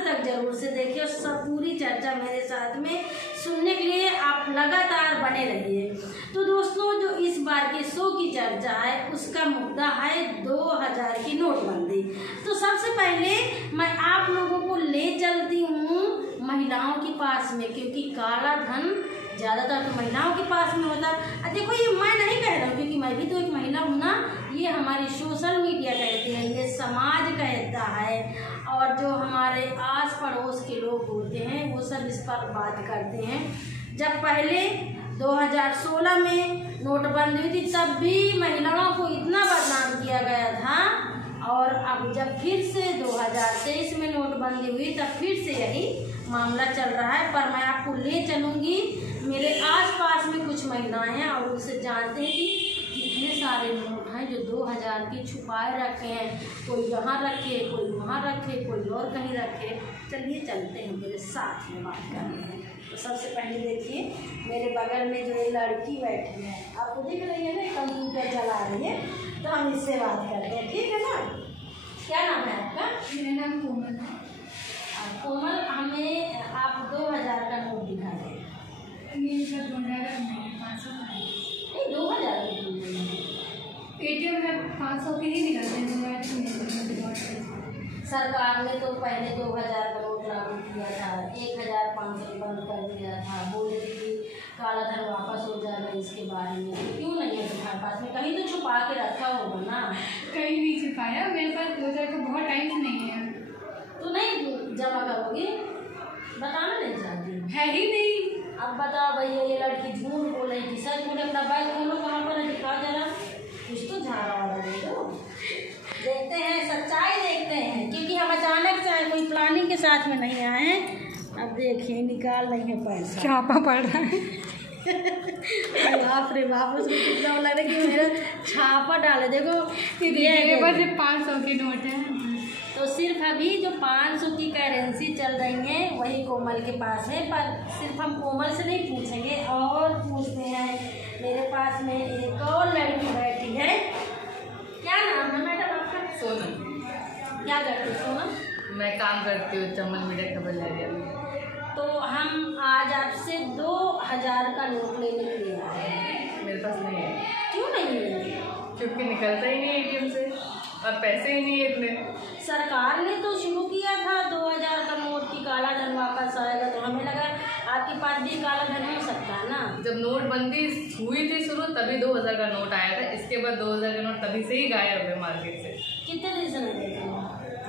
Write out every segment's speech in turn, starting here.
तक जरूर से देखिए और सब पूरी चर्चा मेरे साथ में सुनने के लिए आप लगातार बने रहिए। तो दोस्तों, जो इस बार के शो की चर्चा है उसका मुद्दा है 2000 की नोटबंदी। तो सबसे पहले मैं आप लोगों को ले चलती हूँ महिलाओं के पास में, क्योंकि काला धन ज़्यादातर तो महिलाओं के पास में होता है। देखो, ये मैं नहीं कह रहा हूँ क्योंकि मैं भी तो एक महिला हूँ ना, ये हमारी सोशल मीडिया कहती है, ये समाज कहता है, और जो हमारे आस पड़ोस के लोग होते हैं वो सब इस पर बात करते हैं। जब पहले 2016 में नोटबंदी हुई थी तब भी महिलाओं को इतना बदनाम किया गया था, और अब जब फिर से 2023 में नोटबंदी हुई तब फिर से यही मामला चल रहा है। पर मैं आपको ले चलूँगी, मेरे आसपास में कुछ महिलाएं हैं और उनसे जानते हैं कि कितने सारे नोट हैं जो 2000 की छुपाए रखे हैं, कोई यहाँ रखे, कोई वहाँ रखे, कोई और कहीं रखे। चलिए चलते हैं, मेरे साथ में बात करते हैं। तो सबसे पहले देखिए, मेरे बगल में जो ये लड़की बैठी है, आपको दिख रही है ना, कंप्यूटर चला रही है, तो हम इससे बात करते हैं, ठीक है ना। क्या नाम है आपका? मेरा नाम कोमल है। कोमल, हमें आप 2000 का नोट दिखा दें। मेरे साथ 2000 नहीं, 500 का है। नहीं, 2000 ATM में 500 के ही निकलते हैं। सरकार ने तो पहले 2000 का नोट लागू किया था, 1500 बंद कर दिया था, बोले थे कि काला धन वापस हो जाएगा। इसके बारे में क्यों नहीं है तुम्हारे पास में? कहीं तो छुपा के रखा होगा ना। कहीं नहीं छुपाया, मेरे पास 2000 का बहुत टाइम से नहीं है। तो नहीं जमा करोगे? बताना नहीं चाहती है ही नहीं। अब बताओ भैया, ये लड़की झूठ बोल रही थी, सच बोले? अपना बैग खोलो, कहाँ पर है दिखाओ जरा, कुछ तो झाड़ा वाला दे दो। देखते हैं, सच्चाई देखते हैं, क्योंकि हम अचानक से कोई प्लानिंग के साथ में नहीं आए हैं। अब देखिए, निकाल रही है पैसा, छापा पड़ रहा है। बाप रे बाप, उसको कितना लग रहा है कि मेरा छापा डाले। देखो, मेरे पास 500 के नोट है। तो सिर्फ अभी जो 500 की करेंसी चल रही है वही कोमल के पास है। पर सिर्फ हम कोमल से नहीं पूछेंगे, और पूछते हैं। मेरे पास में एक और लड़की बैठी है। क्या नाम है मैडम आपका? सोनम। क्या करती हो सोनम? मैं काम करती हूँ चमन मीडिया खबर एरिया में। तो हम आज आपसे 2000 का नोट लेने के लिए आए हैं। मेरे पास नहीं है। क्यों नहीं है? क्योंकि निकलता ही नहीं ATM से और पैसे ही नहीं है इतने। सरकार ने तो शुरू किया था 2000 का नोट की काला धन वापस आएगा, तो हमें लगा आपके पास भी काला धन हो सकता है ना। जब नोटबंदी हुई थी शुरू तभी 2000 का नोट आया था, इसके बाद 2000 का नोट तभी से ही गायब है मार्केट से। कितने दिन से नहीं देखे?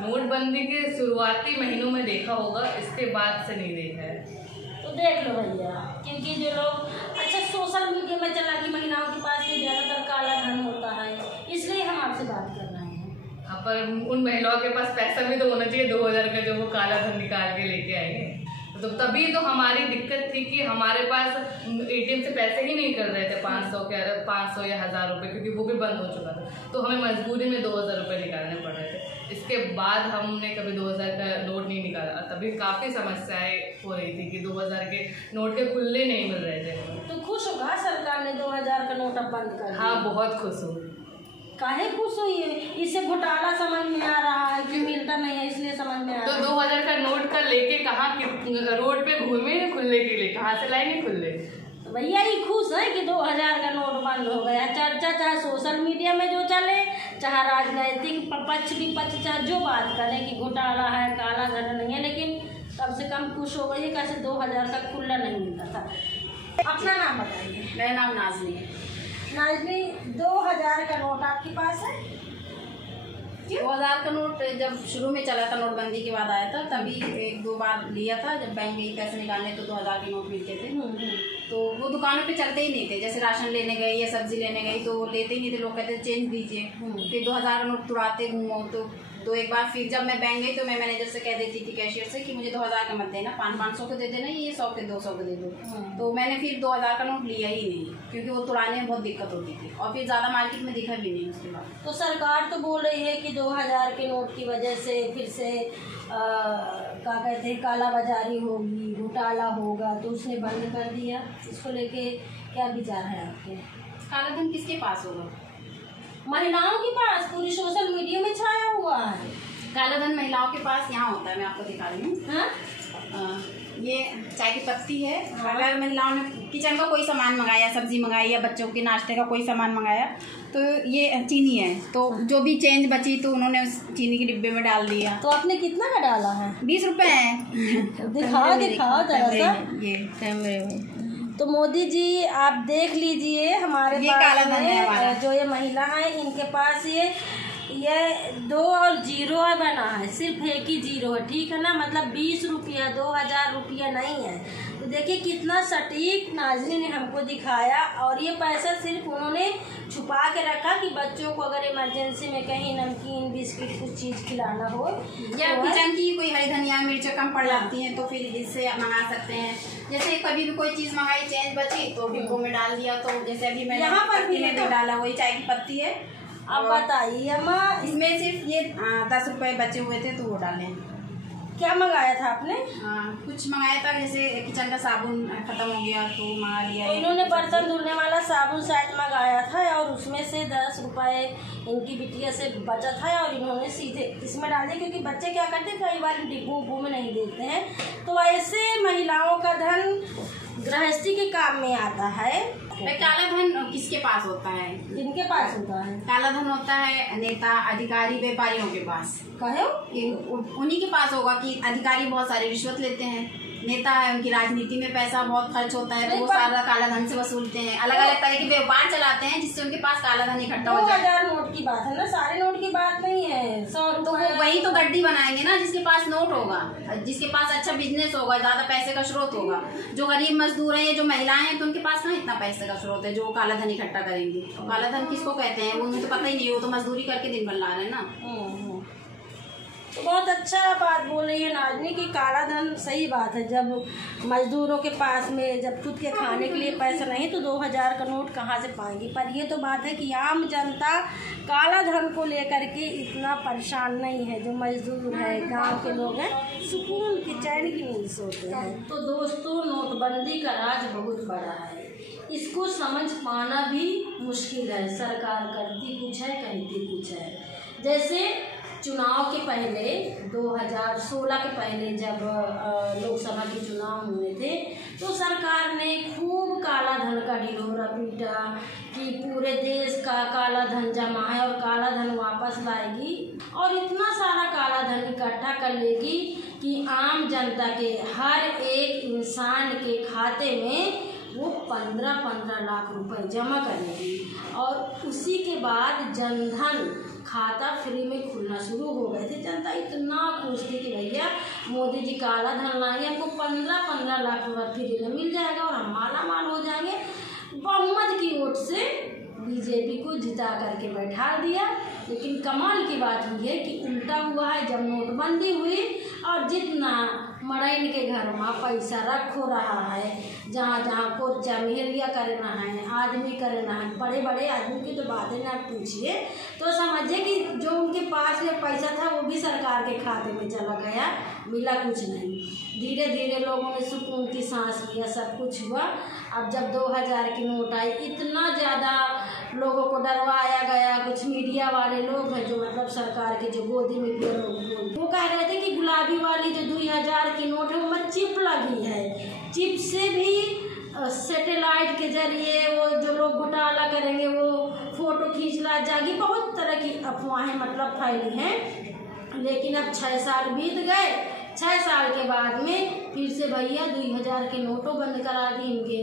नोटबंदी के शुरुआती महीनों में देखा होगा, इसके बाद से नहीं देखा है। तो देख लो भैया, क्योंकि जो लोग अच्छा सोशल मीडिया में चला कि महिलाओं के पास में ज़्यादातर काला धन होता है, इसलिए हम आपसे बात कर रहे हैं। हाँ, पर उन महिलाओं के पास पैसा भी तो होना चाहिए 2000 का जो वो काला धन निकाल के लेके आएंगे। तो तभी तो हमारी दिक्कत थी कि हमारे पास ATM से पैसे ही नहीं कर रहे थे 500 या 1000 रुपये, क्योंकि वो भी बंद हो चुका था। तो हमें मजबूरी में 2000 रुपये निकालने पड़ रहे थे। इसके बाद हमने कभी 2000 का नोट नहीं निकाला, तभी काफ़ी समस्याएं हो रही थी कि 2000 के नोट के खुले नहीं मिल रहे थे। तो खुश होगा सरकार ने 2000 का नोट अब बंद कर दिया? हाँ, बहुत खुश हूँ। काहे खुश हुई है? इससे घोटाला समझ में आ रहा है कि मिलता नहीं है, इसलिए समझ में आ रहा है। तो 2000 का नोट का लेके कहाँ रोड पे घूमे खुलने के लिए, कहाँ से लाएंगे खुले? तो भैया ये खुश है कि 2000 का नोट बंद हो गया। चर्चा चाहे सोशल मीडिया में जो चले, चाहे राजनीतिक पक्ष विपक्ष चाहे जो बात करें कि घोटाला है, काला धन नहीं है, लेकिन कम से कम खुश हो गई है। कैसे 2000 का खुला नहीं मिलता था। अपना नाम बताइए। मेरा नाम नाजनी है। नाजनी, 2000 का नोट आपके पास है? 2000 का नोट जब शुरू में चला था, नोटबंदी के बाद आया था, तभी 1-2 बार लिया था। जब बैंक गई पैसे निकालने तो 2000 के नोट मिलते थे। तो वो दुकानों पे चलते ही नहीं थे। जैसे राशन लेने गए या सब्जी लेने गई तो लेते ही नहीं थे, लोग कहते चेंज दीजिए। फिर 2000 का नोट तुड़ाते घूमो। तो एक बार फिर जब मैं बैंक गई तो मैं मैनेजर से कह देती थी, कैशियर से, कि मुझे 2000 का मत देना, 500 के दे देना, ये 100 के 200 के दे दो। तो मैंने फिर 2000 का नोट लिया ही नहीं, क्योंकि वो तुड़ाने में बहुत दिक्कत होती थी, और फिर ज़्यादा मार्केट में दिखा भी नहीं उसके बाद। तो सरकार तो बोल रही है कि 2000 के नोट की वजह से फिर से क्या कहते हैं, काला बाजारी होगी, घोटाला होगा, तो उसने बंद कर दिया। इसको लेके क्या विचार है आपके? काला धन किसके पास होगा? महिलाओं के पास, पूरी सोशल मीडिया में छाया हुआ है। काला धन महिलाओं के पास यहाँ होता है, मैं आपको दिखा रही हूँ। हाँ? ये चाय की पत्ती है। अगर महिलाओं ने किचन का कोई सामान मंगाया, सब्जी मंगाई या बच्चों के नाश्ते का कोई सामान मंगाया, तो ये चीनी है। तो जो भी चेंज बची तो उन्होंने उस चीनी के डिब्बे में डाल दिया। तो आपने कितना का डाला है? 20 रुपए है। दिखाओ दिखाओ जरा सा। ये कैमरे में। तो मोदी जी आप देख लीजिए, हमारे ये काला धन है पास हमारा। में जो ये महिला है इनके पास ये 2 और 0 बना है, सिर्फ एक ही 0 है, ठीक है ना। मतलब 20 रुपया, 2000 रुपया नहीं है। तो देखिए कितना सटीक नाज़रीन ने हमको दिखाया। और ये पैसा सिर्फ उन्होंने छुपा के रखा कि बच्चों को अगर इमरजेंसी में कहीं नमकीन बिस्किट कुछ चीज़ खिलाना हो, या तो किचन की कोई हरी धनिया मिर्च कम पड़ जाती हैं तो फिर इससे मंगा सकते हैं। जैसे कभी भी कोई चीज़ मंगाई, चेंज बची तो डिब्बों में डाल दिया। तो जैसे अभी मैंने यहाँ पर भी पत्ती में डाला, वही चाय की पत्ती है। अब बताइए अम्मा, इसमें सिर्फ ये 10 रुपए बचे हुए थे तो वो डाले। क्या मंगाया था आपने? कुछ मंगाया था, जैसे किचन का साबुन खत्म हो गया तो मंगा लिया। तो इन्होंने बर्तन धुलने वाला साबुन शायद मंगाया था और उसमें से 10 रुपए इनकी बिटिया से बचा था और इन्होंने सीधे इसमें डाल दिया। क्योंकि बच्चे क्या करते हैं, कई बार डिब्बों उब्बों में नहीं देते हैं। तो ऐसे महिलाओं का धन गृहस्थी के काम में आता है। काला धन किसके पास होता है? इनके पास होता है। काला धन होता है नेता, अधिकारी, व्यापारियों के पास। कहो उन्हीं के पास होगा कि अधिकारी बहुत सारी रिश्वत लेते हैं, नेता है उनकी राजनीति में पैसा बहुत खर्च होता है तो वो सारा काला धन से वसूलते हैं। अलग अलग तरह के व्यापार चलाते हैं जिससे उनके पास काला धन इकट्ठा हो जाए। 2000 नोट की बात है ना, सारे नोट की बात नहीं है। 100 तो वो वही तो गड्डी बनाएंगे ना जिसके पास नोट होगा, जिसके पास अच्छा बिजनेस होगा, ज्यादा पैसे का स्रोत होगा। जो गरीब मजदूर है, जो महिलाएं हैं, तो उनके पास कहाँ इतना पैसे का स्रोत है जो काला धन इकट्ठा करेंगे। तो काला धन किसको कहते हैं उन्हें तो पता ही नहीं, वो तो मजदूरी करके दिन भर ला रहे हैं ना। तो बहुत अच्छा बात बोल रही है नाज़रीन कि काला धन, सही बात है। जब मजदूरों के पास में जब खुद के खाने के लिए पैसा नहीं तो 2000 का नोट कहाँ से पाएंगी। पर ये तो बात है कि आम जनता काला धन को लेकर के इतना परेशान नहीं है। जो मजदूर है, गांव के लोग हैं, सुकून की चैन की नींद सोते हैं। तो दोस्तों, नोटबंदी का राज बहुत बड़ा है, इसको समझ पाना भी मुश्किल है। सरकार करती कुछ है, कहती कुछ है। जैसे चुनाव के पहले 2016 के पहले जब लोकसभा के चुनाव हुए थे तो सरकार ने खूब काला धन का ढिढोरा पीटा कि पूरे देश का काला धन जमा है और काला धन वापस लाएगी और इतना सारा काला धन इकट्ठा कर लेगी कि आम जनता के हर एक इंसान के खाते में वो 15-15 लाख रुपए जमा करेगी। और उसी के बाद जनधन खाता फ्री में खुलना शुरू हो गए थे। जनता इतना खुश थी कि भैया मोदी जी काला धन लाएंगे, हमको 15-15 लाख रुपये फ्री में मिल जाएगा और हम माला माल हो जाएंगे। बहुमत की वोट से बीजेपी को जिता करके बैठा दिया। लेकिन कमाल की बात हुई है कि उल्टा हुआ है। जब नोटबंदी हुई और जितना मड़ैन के घर में पैसा रखो रहा है, जहाँ जहाँ कोर्चा मेहरिया करना है, आदमी करना है, बड़े बड़े आदमी की तो बातें ना पूछिए। तो समझिए कि जो उनके पास में पैसा था वो भी सरकार के खाते में चला गया, मिला कुछ नहीं। धीरे धीरे लोगों ने सुकून की सांस लिया, सब कुछ हुआ। अब जब 2000 की नोट आई, इतना ज़्यादा लोगों को डरवाया गया। कुछ मीडिया वाले लोग हैं जो मतलब सरकार के जो गोदी मीडिया लोग, वो कह रहे थे कि गुलाबी वाली जो 2000 की नोट है उनमें चिप लगी है, चिप से भी सैटेलाइट के जरिए वो जो लोग घोटाला करेंगे वो फोटो खींच ला जाएगी। बहुत तरह की अफवाहें मतलब फैली हैं। लेकिन अब 6 साल बीत गए। 6 साल के बाद में फिर से भैया 2000 के नोटों बंद करा दी इनके।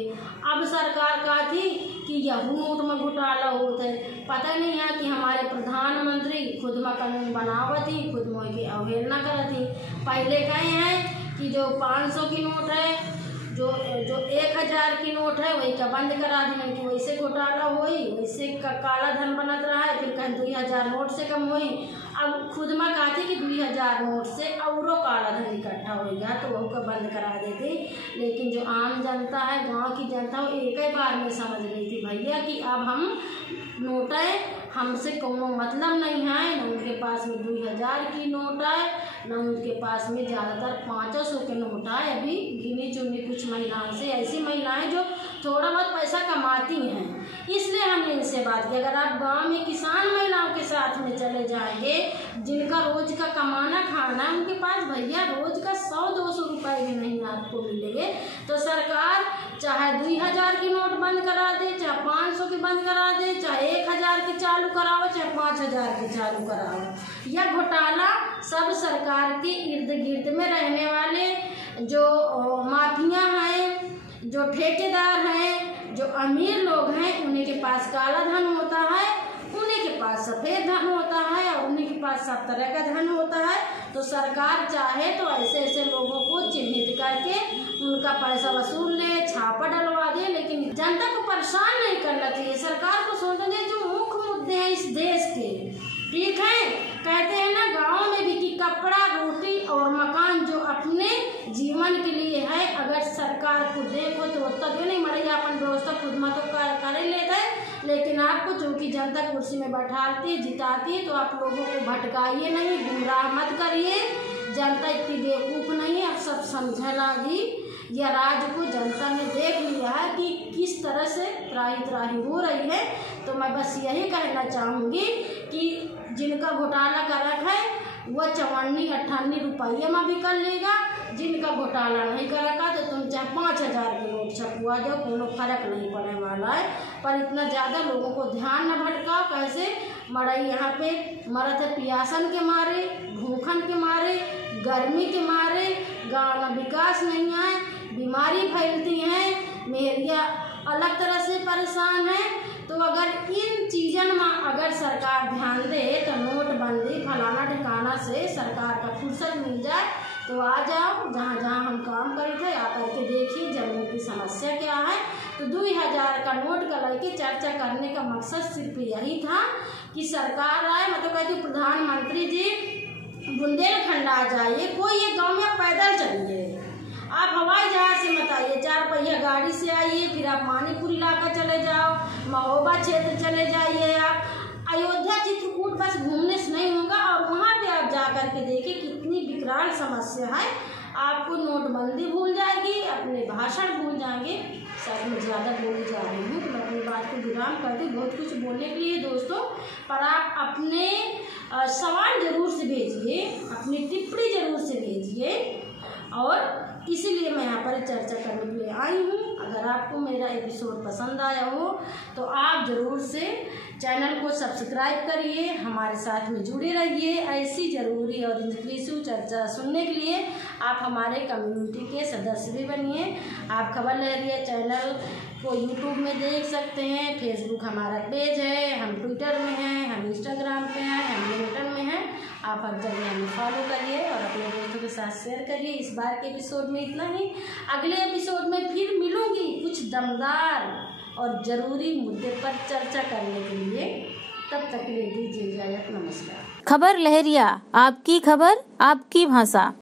अब सरकार कहा थी कि यह नोट में घोटाला होता है। पता नहीं है कि हमारे प्रधानमंत्री खुद में कानून बनावत ही, खुद में की अवहेलना करत ही। पहले कहे हैं कि जो 500 की नोट है, जो 1000 की नोट है वही का बंद करा दी कि वैसे घोटाला होई, वैसे काला धन बनत रहा है। फिर कहीं 2000 नोट से कम होई। अब खुद में कहा थी कि 2000 नोट से औरों काला धन इकट्ठा होगा तो वह को बंद करा देते। लेकिन जो आम जनता है, गांव की जनता, वो एक ही बार में समझ गई थी भैया कि अब हम नोटें हमसे कोनो मतलब नहीं है, न उनके पास में 2000 की नोट है, न उनके पास में ज़्यादातर 500 के नोट है। अभी गिनी चुनी कुछ महिलाओं से, ऐसी महिलाएं जो थोड़ा बहुत पैसा कमाती हैं, इसलिए हमने इनसे बात की। अगर आप गांव में किसान महिलाओं के साथ में चले जाएंगे, जिनका रोज का कमाना खाना है, उनके पास भैया रोज का 100-200 रुपये भी नहीं आपको मिलेंगे। तो सरकार चाहे 2000 की नोट बंद करा दे, चाहे 500 की बंद करा दे, चाहे 1000 की चालू कराओ, चाहे 5000 की चालू कराओ, यह घोटाला सब सरकार के इर्द गिर्द में रहने वाले जो माफिया हैं, जो ठेकेदार हैं, जो अमीर लोग हैं, उन्हीं के पास काला धन होता है, उन्हीं के पास सफ़ेद धन होता है और उन्हीं के पास सब तरह का धन होता है। तो सरकार चाहे तो ऐसे ऐसे लोगों को चिन्हित करके उनका पैसा वसूल ले, छापा डलवा दे, लेकिन जनता को परेशान नहीं करना चाहिए। सरकार को सोचना चाहिए जो मुख्य मुद्दे हैं इस देश के, ठीक है। कहते हैं ना गाँव में भी कि कपड़ा, रोटी और मकान जो अपने जीवन के लिए है, अगर सरकार को देखो तो तब नहीं मरेगा, अपन व्यवस्था खुद में तो कर लेता है, लेकिन आपको चूँकि जनता कुर्सी में बैठाती है, जिताती है, तो आप लोगों को भटकाइए नहीं, गुमराह मत करिए। जनता इतनी बेवकूफ़ नहीं है, अब सब समझ लगी। यह राज्य को जनता ने देख लिया है कि किस तरह से त्राही हो रही है। तो मैं बस यही कहना चाहूँगी कि जिनका घोटाला कर रखा है वह 54-58 रुपये में भी कर लेगा, जिनका घोटाला नहीं कर रखा तो तुम चाहे 5000 के नोट छपवा जाओ, कोनो फर्क नहीं पड़ने वाला है। पर इतना ज़्यादा लोगों को ध्यान न भटकाओ। कैसे मड़ई यहाँ पे मरत है, पियासन के मारे, भूखन के मारे, गर्मी के मारे, गाँव में विकास नहीं है, बीमारी फैलती हैं, मेरिया अलग तरह से परेशान है। तो अगर इन चीज़ों में अगर सरकार ध्यान दे तो नोटबंदी फलाना ठिकाना से सरकार का फुर्सत मिल जाए तो आ जाओ, जहाँ जहाँ हम काम करे थे आकर के देखिए ज़मीन की समस्या क्या है। तो 2000 का नोट का लेके चर्चा करने का मकसद सिर्फ यही था कि सरकार आए, मतलब कहती प्रधानमंत्री जी बुंदेलखंड आ जाइए, कोई ये गाँव में पैदल चलिए, आप हवाई जहाज से मत आइए, 4 पहिया गाड़ी से आइए, फिर आप मानीपुर इलाका चले जाओ, महोबा क्षेत्र चले जाइए, आप अयोध्या चित्रकूट बस घूमने से नहीं होगा। और वहाँ पे आप जा कर के देखिए कितनी विकराल समस्या है। आपको नोटबंदी भूल जाएगी, अपने भाषण भूल जाएंगे। शायद मैं ज़्यादा बोली जा रही हूँ तो मैं अपनी बात को विराम कर दूँ, बहुत कुछ बोलने के लिए दोस्तों, पर आप अपने सवाल जरूर से भेजिए, अपनी टिप्पणी जरूर से भेजिए। और इसीलिए मैं यहाँ पर चर्चा करने के लिए आई हूँ। अगर आपको मेरा एपिसोड पसंद आया हो तो आप ज़रूर से चैनल को सब्सक्राइब करिए, हमारे साथ में जुड़े रहिए। ऐसी ज़रूरी और इंक्लूसिव चर्चा सुनने के लिए आप हमारे कम्युनिटी के सदस्य भी बनिए। आप खबर लहरिया चैनल को यूट्यूब में देख सकते हैं, फेसबुक हमारा पेज है, हम ट्विटर में हैं, हम इंस्टाग्राम पे हैं, हम लिंक्डइन में हैं। आप हर जगह हमें फॉलो करिए और अपने दोस्तों के साथ शेयर करिए। इस बार के एपिसोड में इतना ही। अगले एपिसोड में फिर मिलूंगी कुछ दमदार और ज़रूरी मुद्दे पर चर्चा करने के लिए। तब तक के लिए दीजिए इजाज़त। नमस्कार। खबर लहरिया, आपकी खबर आपकी भाषा।